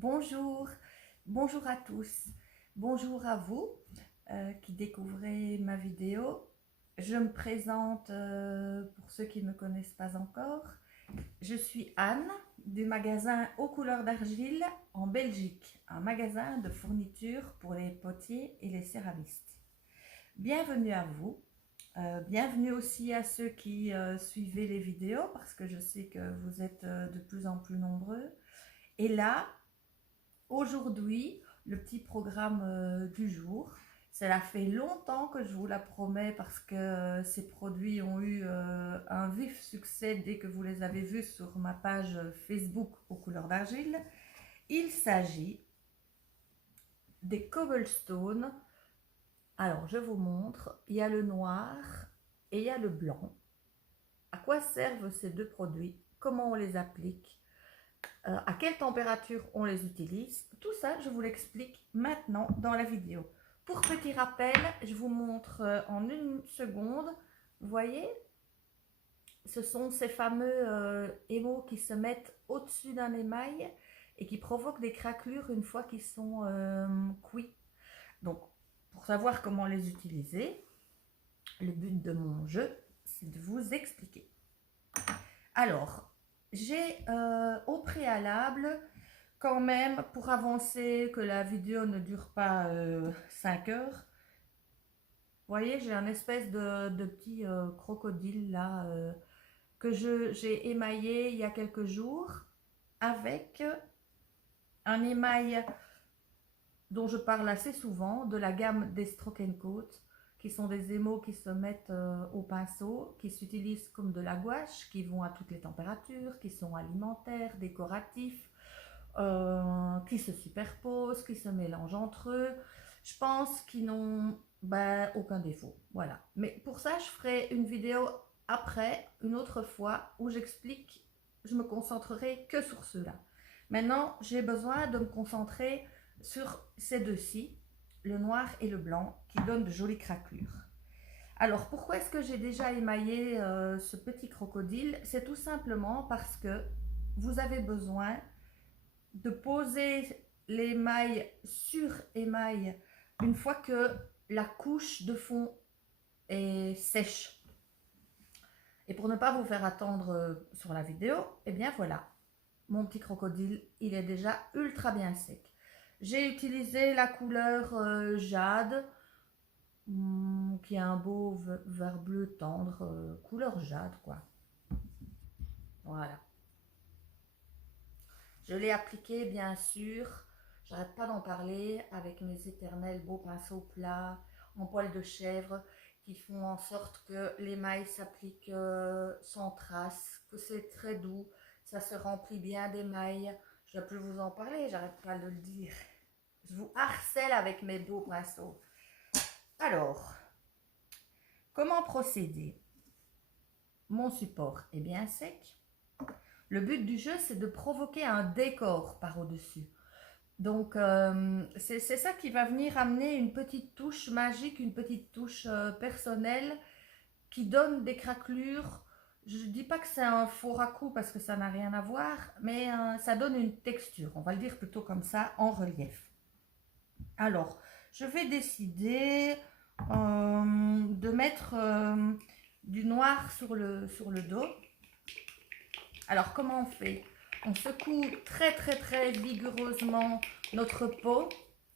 Bonjour, bonjour à tous, bonjour à vous qui découvrez ma vidéo. Je me présente pour ceux qui ne me connaissent pas encore. Je suis Anne du magasin Aux Couleurs d'Argile en Belgique, un magasin de fourniture pour les potiers et les céramistes. Bienvenue à vous. Bienvenue aussi à ceux qui suivez les vidéos parce que je sais que vous êtes de plus en plus nombreux. Et là, aujourd'hui, le petit programme du jour, cela fait longtemps que je vous la promets parce que ces produits ont eu un vif succès dès que vous les avez vus sur ma page Facebook Aux Couleurs d'Argile. Il s'agit des cobblestones. Alors, je vous montre. Il y a le noir et il y a le blanc. À quoi servent ces deux produits? Comment on les applique? À quelle température on les utilise? Tout ça, je vous l'explique maintenant dans la vidéo. Pour petit rappel, je vous montre en une seconde. Vous voyez, ce sont ces fameux émaux qui se mettent au-dessus d'un émail et qui provoquent des craquelures une fois qu'ils sont cuits. Donc, pour savoir comment les utiliser, le but de mon jeu, c'est de vous expliquer. Alors, j'ai au préalable, quand même, pour avancer, que la vidéo ne dure pas 5 heures, vous voyez, j'ai un espèce de petit crocodile là que j'ai émaillé il y a quelques jours avec un émail dont je parle assez souvent, de la gamme des Stroke & Coat, qui sont des émaux qui se mettent au pinceau, qui s'utilisent comme de la gouache, qui vont à toutes les températures, qui sont alimentaires, décoratifs, qui se superposent, qui se mélangent entre eux. Je pense qu'ils n'ont aucun défaut. Voilà. Mais pour ça, je ferai une vidéo après, une autre fois, où j'explique, je me concentrerai que sur ceux-là. Maintenant, j'ai besoin de me concentrer sur ces deux-ci, le noir et le blanc, qui donnent de jolies craquelures. Alors, pourquoi est-ce que j'ai déjà émaillé ce petit crocodile? C'est tout simplement parce que vous avez besoin de poser l'émail sur émail une fois que la couche de fond est sèche. Et pour ne pas vous faire attendre sur la vidéo, eh bien voilà, mon petit crocodile, il est déjà ultra bien sec. J'ai utilisé la couleur jade, qui a un beau vert bleu tendre, couleur jade quoi. Voilà. Je l'ai appliqué bien sûr, j'arrête pas d'en parler, avec mes éternels beaux pinceaux plats en poil de chèvre qui font en sorte que l'émail s'applique sans trace, que c'est très doux, ça se remplit bien d'émail. Je ne dois plus vous en parler, j'arrête pas de le dire. Je vous harcèle avec mes beaux pinceaux. Alors, comment procéder? Mon support est bien sec. Le but du jeu, c'est de provoquer un décor par au-dessus. Donc, c'est ça qui va venir amener une petite touche magique, une petite touche personnelle qui donne des craquelures. Je ne dis pas que c'est un faux racoup parce que ça n'a rien à voir, mais ça donne une texture, on va le dire plutôt comme ça, en relief. Alors, je vais décider de mettre du noir sur le dos. Alors, comment on fait? On secoue très très très vigoureusement notre pot.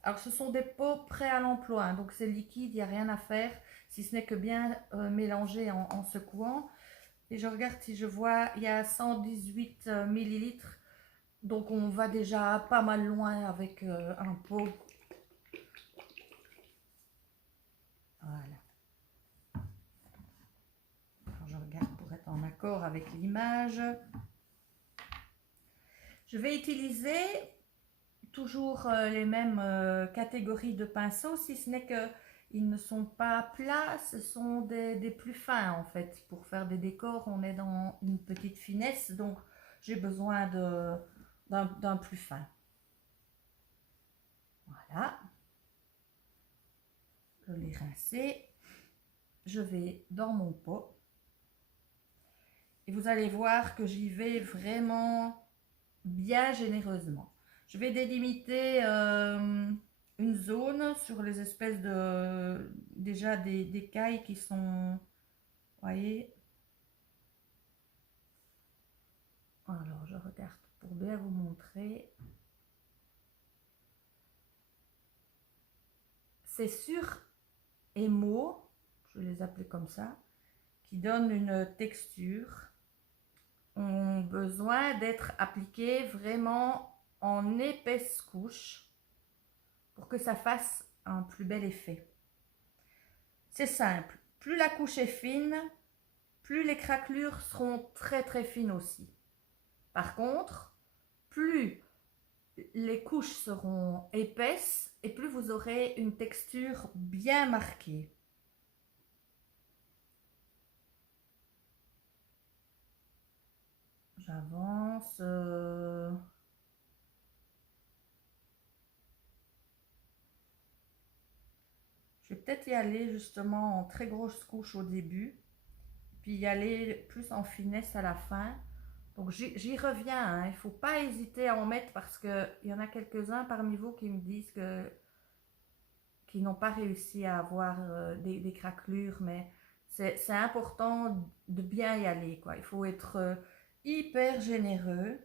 Alors, ce sont des pots prêts à l'emploi, hein, donc c'est liquide, il n'y a rien à faire, si ce n'est que bien mélanger en secouant. Et je regarde si je vois, il y a 118 millilitres, donc on va déjà pas mal loin avec un pot. Voilà. Alors, je regarde pour être en accord avec l'image. Je vais utiliser toujours les mêmes catégories de pinceaux, si ce n'est qu'ils ne sont pas plats, ce sont des plus fins en fait. Pour faire des décors, on est dans une petite finesse, donc j'ai besoin d'un plus fin. Voilà. Je l'ai rincé. Je vais dans mon pot. Et vous allez voir que j'y vais vraiment bien généreusement. Je vais délimiter une zone sur les espèces de, déjà des cailles qui sont, vous voyez. Alors, je regarde pour bien vous montrer. C'est sur émaux, je vais les appeler comme ça, qui donnent une texture, ont besoin d'être appliqués vraiment en épaisse couche pour que ça fasse un plus bel effet. C'est simple, plus la couche est fine, plus les craquelures seront très très fines aussi. Par contre, plus les couches seront épaisses et plus vous aurez une texture bien marquée. J'avance. Je vais peut-être y aller justement en très grosse couche au début, puis y aller plus en finesse à la fin. Donc j'y reviens, hein. Il ne faut pas hésiter à en mettre parce qu'il y en a quelques-uns parmi vous qui me disent qu'ils n'ont pas réussi à avoir des craquelures, mais c'est important de bien y aller, quoi. Il faut être hyper généreux.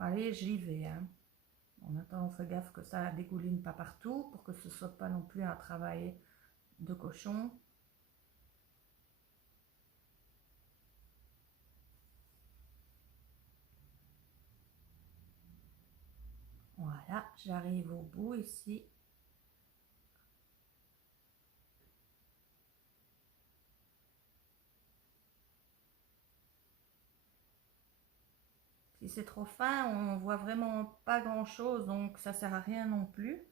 Allez, j'y vais, hein. En attendant, on fait gaffe que ça dégouline pas partout pour que ce ne soit pas non plus un travail de cochon. Voilà, j'arrive au bout ici. Si c'est trop fin, on voit vraiment pas grand chose, donc ça sert à rien non plus.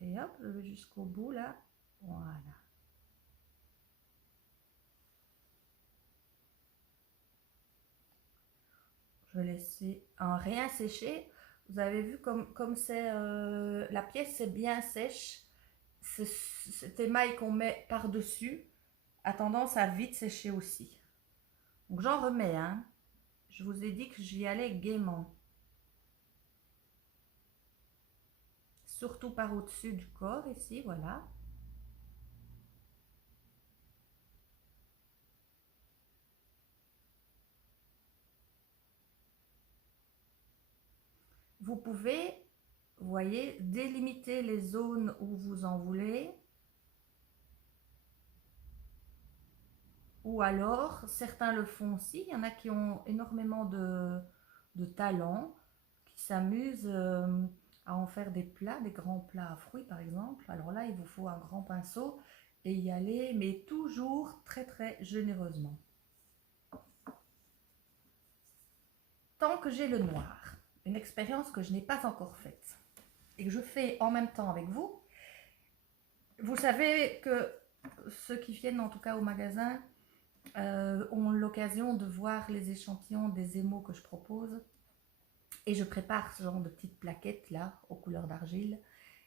Et hop, je vais jusqu'au bout là. Voilà. Je vais laisser en rien sécher. Vous avez vu comme c'est la pièce est bien sèche. Cet émail qu'on met par-dessus a tendance à vite sécher aussi. Donc j'en remets, hein. Je vous ai dit que j'y allais gaiement. Surtout par au-dessus du corps ici, voilà. Vous pouvez, vous voyez, délimiter les zones où vous en voulez. Ou alors, certains le font aussi. Il y en a qui ont énormément de talent, qui s'amusent à en faire des plats, des grands plats à fruits par exemple. Alors là, il vous faut un grand pinceau et y aller, mais toujours très très généreusement. Tant que j'ai le noir, une expérience que je n'ai pas encore faite et que je fais en même temps avec vous, vous savez que ceux qui viennent en tout cas au magasin ont l'occasion de voir les échantillons des émaux que je propose. Et je prépare ce genre de petites plaquettes là, aux couleurs d'argile.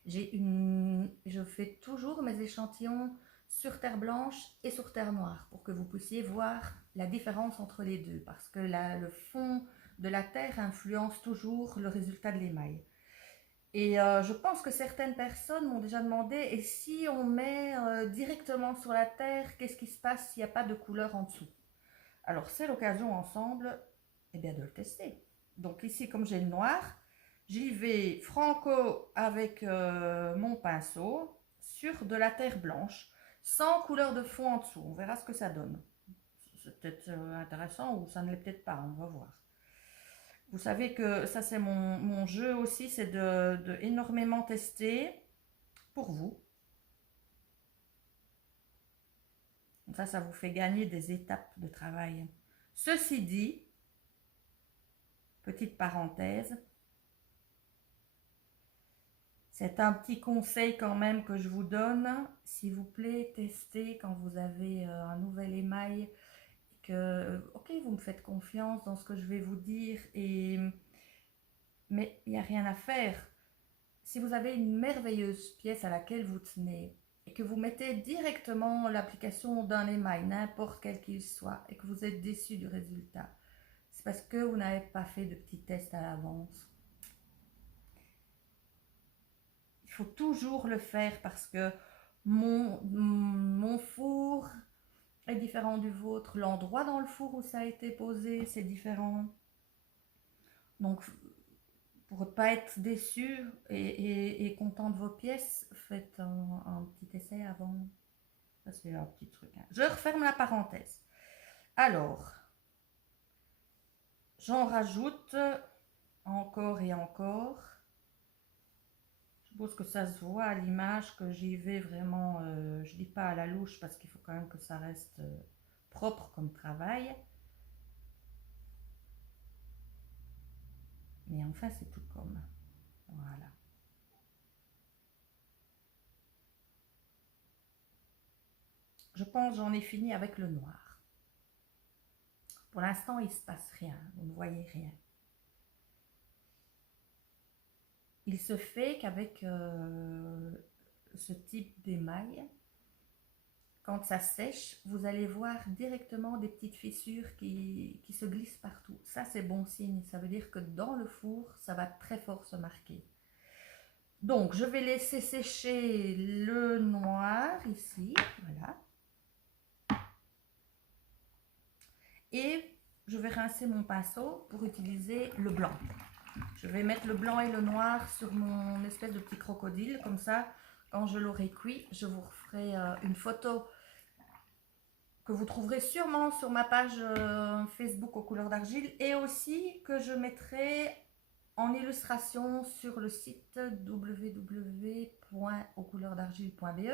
Je fais toujours mes échantillons sur terre blanche et sur terre noire pour que vous puissiez voir la différence entre les deux. Parce que le fond de la terre influence toujours le résultat de l'émail. Et je pense que certaines personnes m'ont déjà demandé, et si on met directement sur la terre, qu'est-ce qui se passe s'il n'y a pas de couleur en dessous? Alors c'est l'occasion ensemble bien, de le tester. Donc ici, comme j'ai le noir, j'y vais franco avec mon pinceau sur de la terre blanche, sans couleur de fond en dessous. On verra ce que ça donne. C'est peut-être intéressant ou ça ne l'est peut-être pas, on va voir. Vous savez que ça c'est mon jeu aussi, c'est de énormément tester pour vous. Ça vous fait gagner des étapes de travail. Ceci dit, petite parenthèse, c'est un petit conseil quand même que je vous donne. S'il vous plaît, testez quand vous avez un nouvel émail. Ok, vous me faites confiance dans ce que je vais vous dire, mais il n'y a rien à faire. Si vous avez une merveilleuse pièce à laquelle vous tenez et que vous mettez directement l'application d'un émail, n'importe quel qu'il soit, et que vous êtes déçu du résultat, c'est parce que vous n'avez pas fait de petits tests à l'avance. Il faut toujours le faire parce que mon four est différent du vôtre. L'endroit dans le four où ça a été posé, c'est différent. Donc, pour ne pas être déçu et content de vos pièces, faites un petit essai avant. Ça, c'est un petit truc. Hein. Je referme la parenthèse. Alors, j'en rajoute encore et encore. Je suppose que ça se voit à l'image que j'y vais vraiment, je dis pas à la louche parce qu'il faut quand même que ça reste propre comme travail. Mais enfin, c'est tout comme. Voilà. Je pense que j'en ai fini avec le noir. Pour l'instant, il ne se passe rien. Vous ne voyez rien. Il se fait qu'avec ce type d'émail, quand ça sèche, vous allez voir directement des petites fissures qui se glissent partout. Ça, c'est bon signe. Ça veut dire que dans le four, ça va très fort se marquer. Donc, je vais laisser sécher le noir ici. Voilà. Et je vais rincer mon pinceau pour utiliser le blanc. Je vais mettre le blanc et le noir sur mon espèce de petit crocodile. Comme ça, quand je l'aurai cuit, je vous referai une photo que vous trouverez sûrement sur ma page Facebook aux couleurs d'argile et aussi que je mettrai en illustration sur le site www.auxcouleurdargile.be.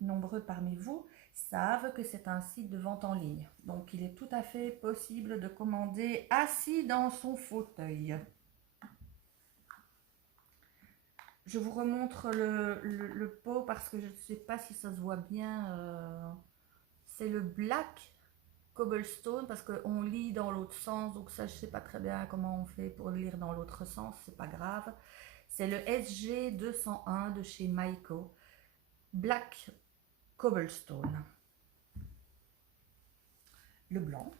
Nombreux parmi vous savent que c'est un site de vente en ligne. Donc, il est tout à fait possible de commander assis dans son fauteuil. Je vous remontre le pot parce que je ne sais pas si ça se voit bien. C'est le Black Cobblestone parce qu'on lit dans l'autre sens. Donc ça, je ne sais pas très bien comment on fait pour lire dans l'autre sens. C'est pas grave. C'est le SG 201 de chez Maiko. Black Cobblestone. Le blanc.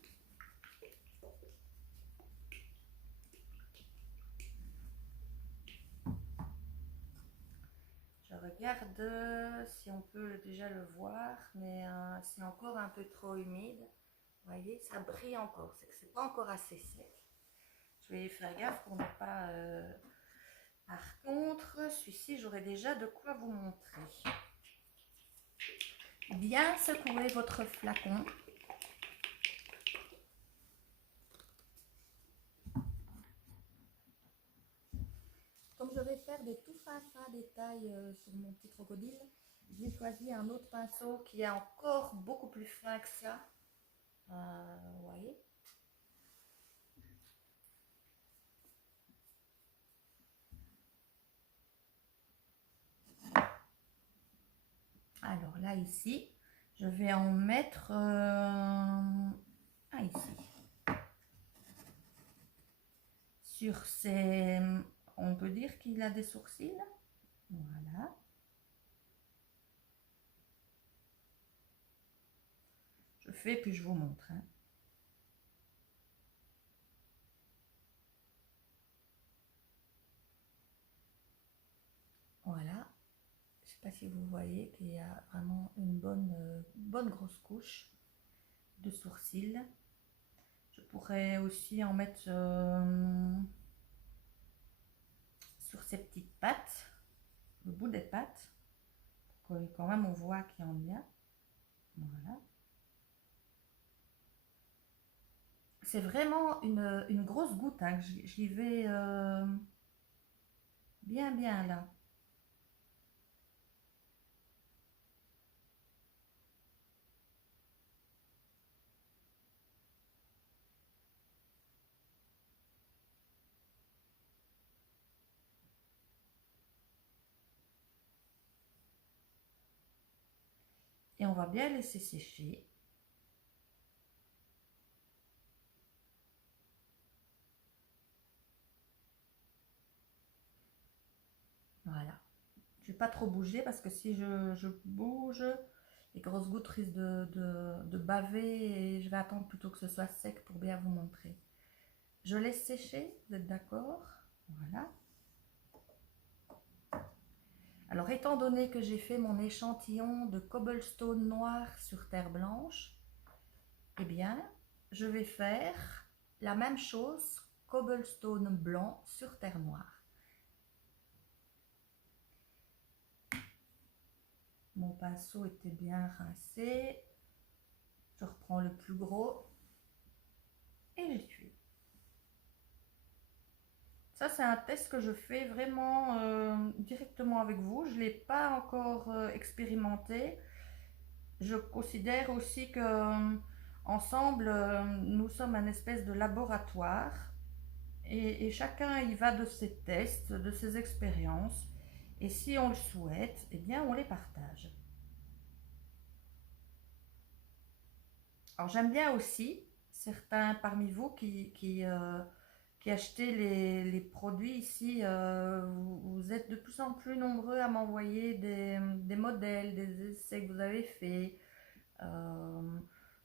Je regarde si on peut déjà le voir, mais c'est encore un peu trop humide. Vous voyez, ça brille encore, c'est que c'est pas encore assez sec. Je vais faire gaffe pour ne pas... Par contre, celui-ci, j'aurai déjà de quoi vous montrer. Bien secouer votre flacon. Comme je vais faire des tout fins détails sur mon petit crocodile, j'ai choisi un autre pinceau qui est encore beaucoup plus fin que ça. Vous voyez? Alors là, ici, je vais en mettre ici. Sur ces... On peut dire qu'il a des sourcils. Voilà. Je fais puis je vous montre. Hein. Voilà. Je ne sais pas si vous voyez qu'il y a vraiment une bonne grosse couche de sourcils. Je pourrais aussi en mettre sur ces petites pattes, le bout des pattes, pour que quand même on voit qu'il y en a. Voilà. C'est vraiment une grosse goutte, hein. J'y vais bien là. Et on va bien laisser sécher. Voilà. Je ne vais pas trop bouger parce que si je bouge les grosses gouttes risquent de baver et je vais attendre plutôt que ce soit sec pour bien vous montrer. Je laisse sécher, vous êtes d'accord? Voilà. Alors, étant donné que j'ai fait mon échantillon de cobblestone noir sur terre blanche, eh bien, je vais faire la même chose, cobblestone blanc sur terre noire. Mon pinceau était bien rincé. Je reprends le plus gros et j'essuie. Ça, c'est un test que je fais vraiment directement avec vous. Je ne l'ai pas encore expérimenté. Je considère aussi que ensemble, nous sommes un espèce de laboratoire et chacun y va de ses tests, de ses expériences. Et si on le souhaite, eh bien, on les partage. Alors, j'aime bien aussi certains parmi vous qui achetez les produits ici. Vous êtes de plus en plus nombreux à m'envoyer des modèles, des essais que vous avez faits,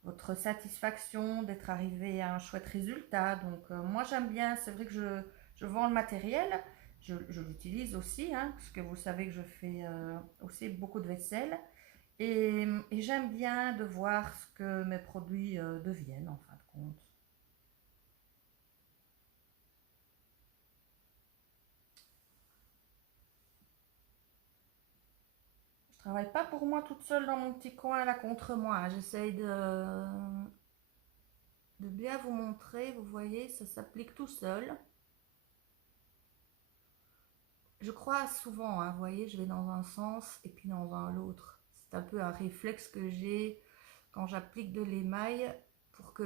votre satisfaction d'être arrivé à un chouette résultat. Donc, moi, j'aime bien. C'est vrai que je vends le matériel. Je l'utilise aussi, hein, parce que vous savez que je fais aussi beaucoup de vaisselle. Et j'aime bien de voir ce que mes produits deviennent en fin de compte. Je travaille pas pour moi toute seule dans mon petit coin là contre moi. J'essaye de bien vous montrer. Vous voyez, ça s'applique tout seul. Je crois souvent, hein, vous voyez, je vais dans un sens et puis dans un l'autre. C'est un peu un réflexe que j'ai quand j'applique de l'émail pour que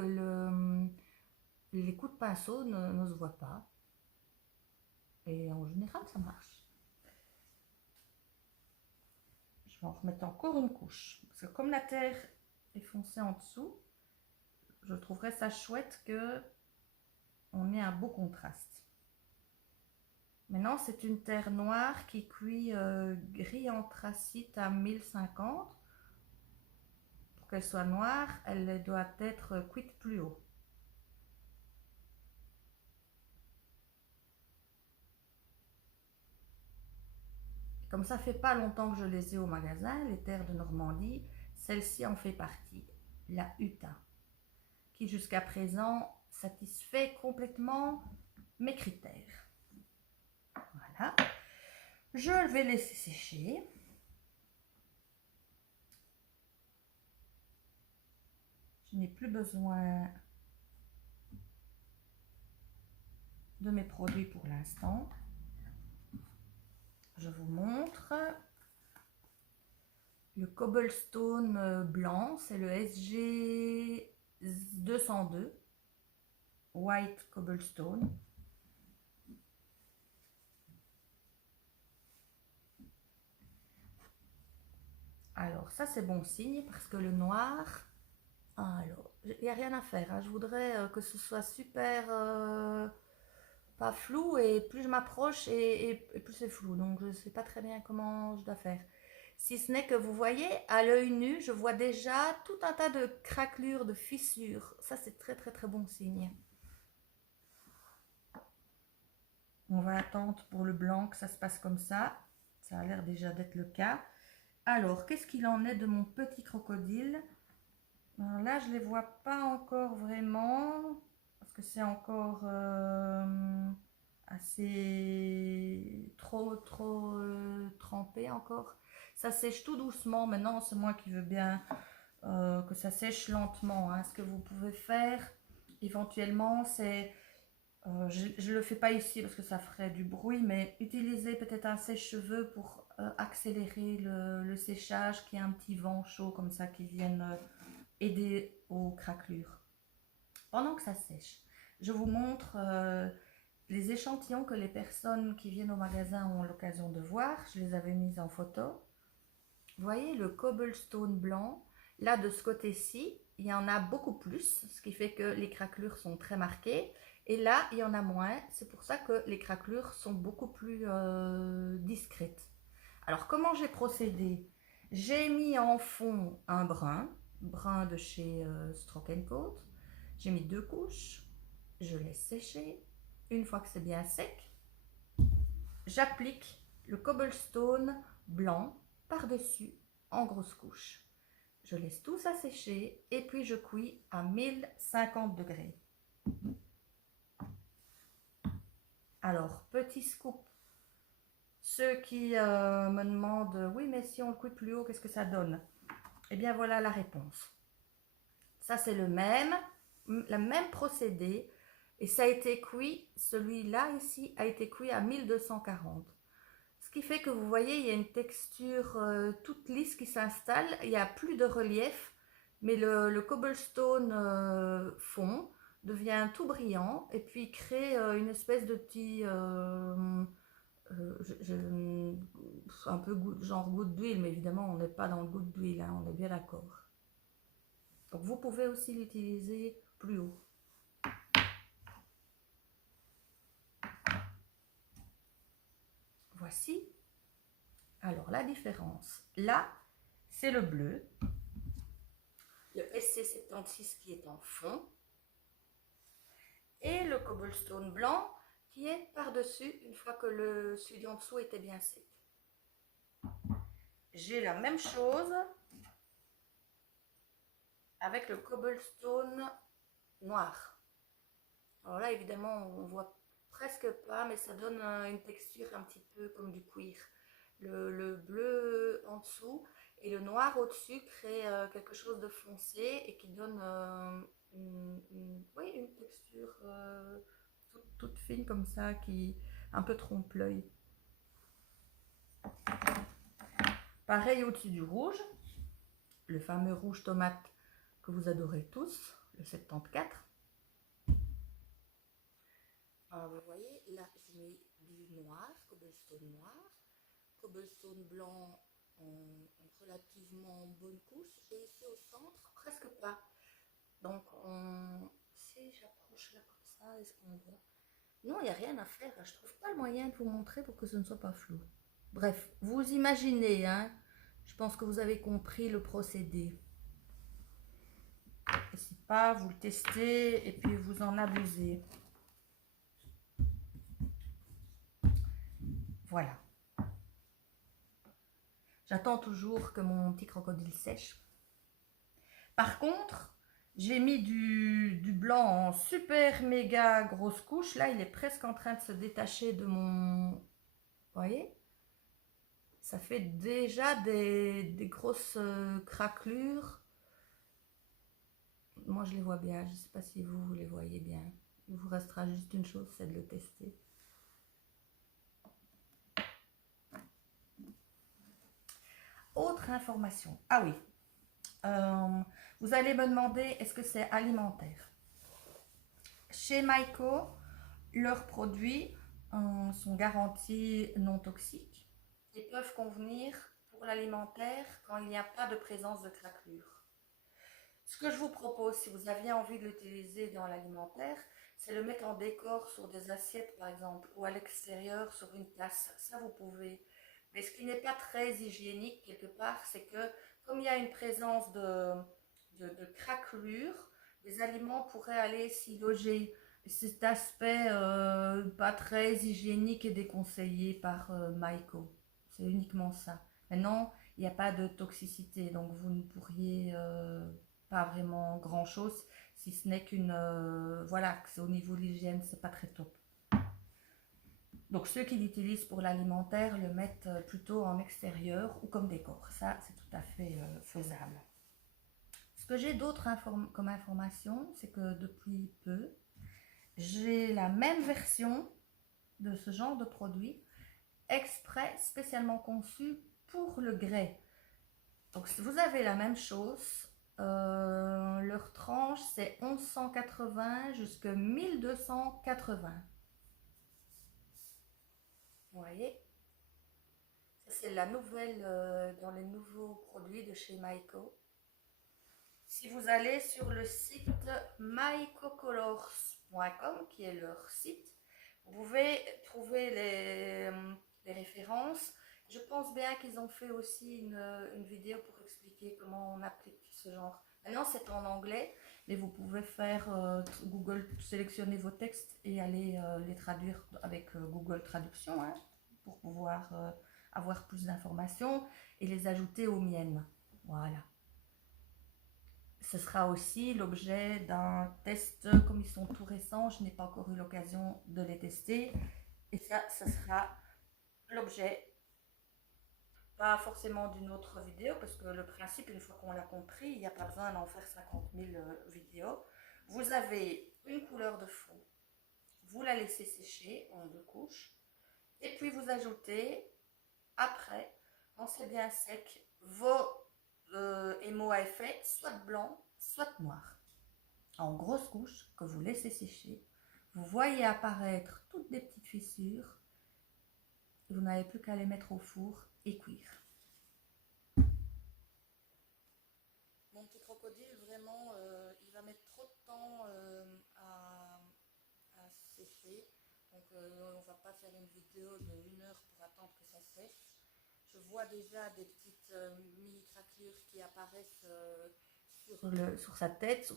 les coups de pinceau ne se voient pas. Et en général, ça marche. Je vais en remettre encore une couche. Parce que comme la terre est foncée en dessous, je trouverais ça chouette que on ait un beau contraste. Maintenant, c'est une terre noire qui cuit gris anthracite à 1050. Pour qu'elle soit noire, elle doit être cuite plus haut. Comme ça fait pas longtemps que je les ai au magasin, les terres de Normandie, celle-ci en fait partie, la Utah, qui jusqu'à présent satisfait complètement mes critères. Voilà. Je vais laisser sécher. Je n'ai plus besoin de mes produits pour l'instant. Je vous montre. Le cobblestone blanc, c'est le SG 202 White Cobblestone. Alors ça c'est bon signe parce que le noir, alors il n'y a rien à faire, hein. Je voudrais que ce soit super pas flou et plus je m'approche et plus c'est flou, donc je ne sais pas très bien comment je dois faire. Si ce n'est que vous voyez, à l'œil nu, je vois déjà tout un tas de craquelures, de fissures. Ça, c'est très très très bon signe. On va attendre pour le blanc que ça se passe comme ça. Ça a l'air déjà d'être le cas. Alors, qu'est-ce qu'il en est de mon petit crocodile? Alors là, je ne les vois pas encore vraiment. Parce que c'est encore assez trop trempé encore. Ça sèche tout doucement. Maintenant, c'est moi qui veux bien que ça sèche lentement, hein. Ce que vous pouvez faire éventuellement, c'est je ne le fais pas ici parce que ça ferait du bruit, mais utilisez peut-être un sèche-cheveux pour accélérer le séchage, qu'il y ait un petit vent chaud comme ça qui vienne aider aux craquelures. Pendant que ça sèche, je vous montre les échantillons que les personnes qui viennent au magasin ont l'occasion de voir. Je les avais mis en photo. Vous voyez le cobblestone blanc. Là, de ce côté-ci, il y en a beaucoup plus, ce qui fait que les craquelures sont très marquées. Et là, il y en a moins. C'est pour ça que les craquelures sont beaucoup plus discrètes. Alors, comment j'ai procédé? J'ai mis en fond un brun de chez Stroke Coat. J'ai mis 2 couches, je laisse sécher. Une fois que c'est bien sec, j'applique le cobblestone blanc par-dessus en grosses couches. Je laisse tout ça sécher et puis je cuis à 1050 degrés. Alors, petit scoop, ceux qui me demandent, oui, mais si on le cuit plus haut, qu'est-ce que ça donne? Eh bien, voilà la réponse. Ça, c'est le même procédé. Et ça a été cuit, celui-là ici, a été cuit à 1240. Ce qui fait que vous voyez, il y a une texture toute lisse qui s'installe. Il n'y a plus de relief, mais le cobblestone fond, devient tout brillant et puis crée une espèce de petit... un peu genre goutte d'huile, mais évidemment, on n'est pas dans le goutte d'huile, hein, on est bien d'accord. Donc, vous pouvez aussi l'utiliser plus haut. Voici. Alors, la différence. Là, c'est le bleu. Le SC76 qui est en fond. Et le cobblestone blanc qui est par-dessus une fois que celui en dessous était bien sec. J'ai la même chose avec le cobblestone noir. Alors là, évidemment, on voit presque pas, mais ça donne une texture un petit peu comme du cuir. Le bleu en dessous et le noir au-dessus crée quelque chose de foncé et qui donne une texture toute fine comme ça, qui un peu trompe l'œil. Pareil au-dessus du rouge, le fameux rouge tomate que vous adorez tous, le 74. Alors vous voyez, là j'ai mis du noir, cobblestone blanc en relativement bonne couche, et ici au centre, presque pas. Donc si j'approche là comme ça, est-ce qu'on voit? Non, il n'y a rien à faire, je trouve pas le moyen de vous montrer pour que ce ne soit pas flou. Bref, vous imaginez, hein, je pense que vous avez compris le procédé. Et si pas, vous le testez et puis vous en abusez. Voilà. J'attends toujours que mon petit crocodile sèche. Par contre, j'ai mis du blanc en super méga grosse couche. Là, il est presque en train de se détacher de mon... Vous voyez? Ça fait déjà des grosses craquelures. Moi, je les vois bien. Je ne sais pas si vous les voyez bien. Il vous restera juste une chose, c'est de le tester. Autre information. Ah oui. Vous allez me demander, est-ce que c'est alimentaire? Chez Maiko, leurs produits sont garantis non toxiques et peuvent convenir pour l'alimentaire quand il n'y a pas de présence de craquelures. Ce que je vous propose, si vous aviez envie de l'utiliser dans l'alimentaire, c'est le mettre en décor sur des assiettes par exemple, ou à l'extérieur sur une tasse. Ça vous pouvez. Mais ce qui n'est pas très hygiénique quelque part, c'est que comme il y a une présence de craquelures, les aliments pourraient aller s'y loger. Cet aspect pas très hygiénique et déconseillé par Maiko. C'est uniquement ça. Maintenant, il n'y a pas de toxicité, donc vous ne pourriez pas vraiment grand chose, si ce n'est qu'une voilà, c'est au niveau de l'hygiène, c'est pas très top. Donc ceux qui l'utilisent pour l'alimentaire le mettent plutôt en extérieur ou comme décor. Ça, c'est tout à fait faisable. Ce que j'ai d'autre comme information, c'est que depuis peu, j'ai la même version de ce genre de produit, exprès, spécialement conçu pour le grès. Donc vous avez la même chose. Leur tranche, c'est 1180 jusqu'à 1280. Vous voyez? C'est la nouvelle dans les nouveaux produits de chez Maiko. Si vous allez sur le site maikocolors.com, qui est leur site, vous pouvez trouver les références Je pense bien qu'ils ont fait aussi une vidéo pour expliquer comment on applique ce genre. Maintenant, c'est en anglais, mais vous pouvez faire Google, sélectionner vos textes et aller les traduire avec Google Traduction, hein, pour pouvoir avoir plus d'informations et les ajouter aux miennes. Voilà. Ce sera aussi l'objet d'un test, comme ils sont tout récents, je n'ai pas encore eu l'occasion de les tester. Et ça, ce sera l'objet, pas forcément d'une autre vidéo, parce que le principe, une fois qu'on l'a compris, il n'y a pas besoin d'en faire 50 000 vidéos. Vous avez une couleur de fond, vous la laissez sécher en 2 couches, et puis vous ajoutez, après, quand c'est bien sec, vos émaux à effet, soit blanc, soit noir, en grosses couches que vous laissez sécher. Vous voyez apparaître toutes des petites fissures. Vous n'avez plus qu'à les mettre au four et cuire. Mon petit crocodile, vraiment, il va mettre trop de temps à sécher. Donc, on va pas faire une vidéo de 1 heure pour attendre que ça sèche. Je vois déjà des petites mini craquelures qui apparaissent sur sa tête,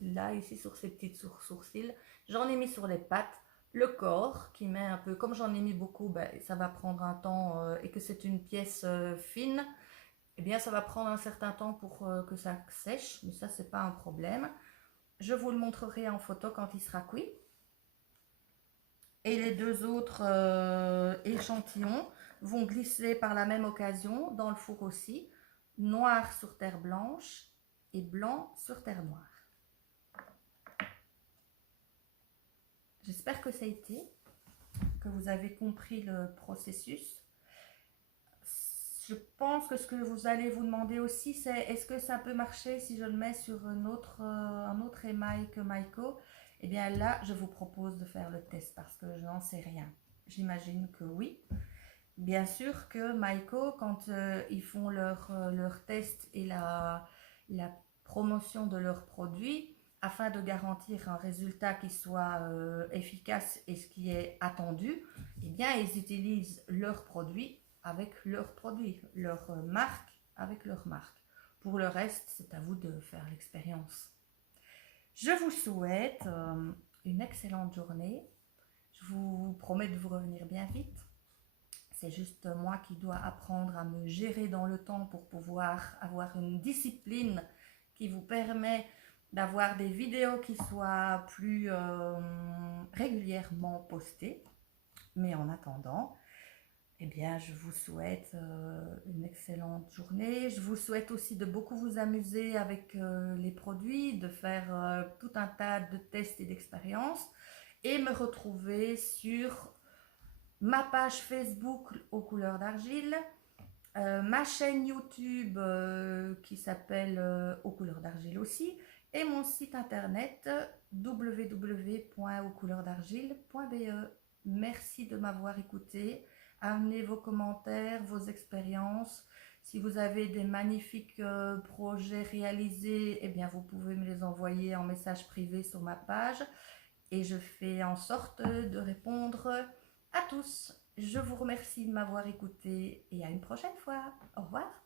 là, ici, sur ses petites sourcils. J'en ai mis sur les pattes. Le corps, qui met un peu, comme j'en ai mis beaucoup, ben, ça va prendre un temps, et que c'est une pièce fine, eh bien ça va prendre un certain temps pour que ça sèche, mais ça c'est pas un problème. Je vous le montrerai en photo quand il sera cuit. Et les 2 autres échantillons vont glisser par la même occasion dans le four aussi, noir sur terre blanche et blanc sur terre noire. J'espère que ça a été, que vous avez compris le processus. Je pense que ce que vous allez vous demander aussi, c'est est-ce que ça peut marcher si je le mets sur un autre émail que Maiko? Eh bien là, je vous propose de faire le test parce que je n'en sais rien. J'imagine que oui. Bien sûr que Maiko, quand ils font leur test et la promotion de leurs produits, afin de garantir un résultat qui soit efficace et ce qui est attendu, eh bien, ils utilisent leurs produits avec leurs produits, leur marque avec leur marque. Pour le reste, c'est à vous de faire l'expérience. Je vous souhaite une excellente journée. Je vous promets de vous revenir bien vite. C'est juste moi qui dois apprendre à me gérer dans le temps pour pouvoir avoir une discipline qui vous permet d'avoir des vidéos qui soient plus régulièrement postées. Mais en attendant, eh bien, je vous souhaite une excellente journée. Je vous souhaite aussi de beaucoup vous amuser avec les produits, de faire tout un tas de tests et d'expériences et me retrouver sur ma page Facebook aux couleurs d'argile, ma chaîne YouTube qui s'appelle aux couleurs d'argile aussi, et mon site internet www.auxcouleurdargile.be. Merci de m'avoir écouté. Amenez vos commentaires, vos expériences. Si vous avez des magnifiques projets réalisés, eh bien vous pouvez me les envoyer en message privé sur ma page et je fais en sorte de répondre à tous. Je vous remercie de m'avoir écouté et à une prochaine fois. Au revoir.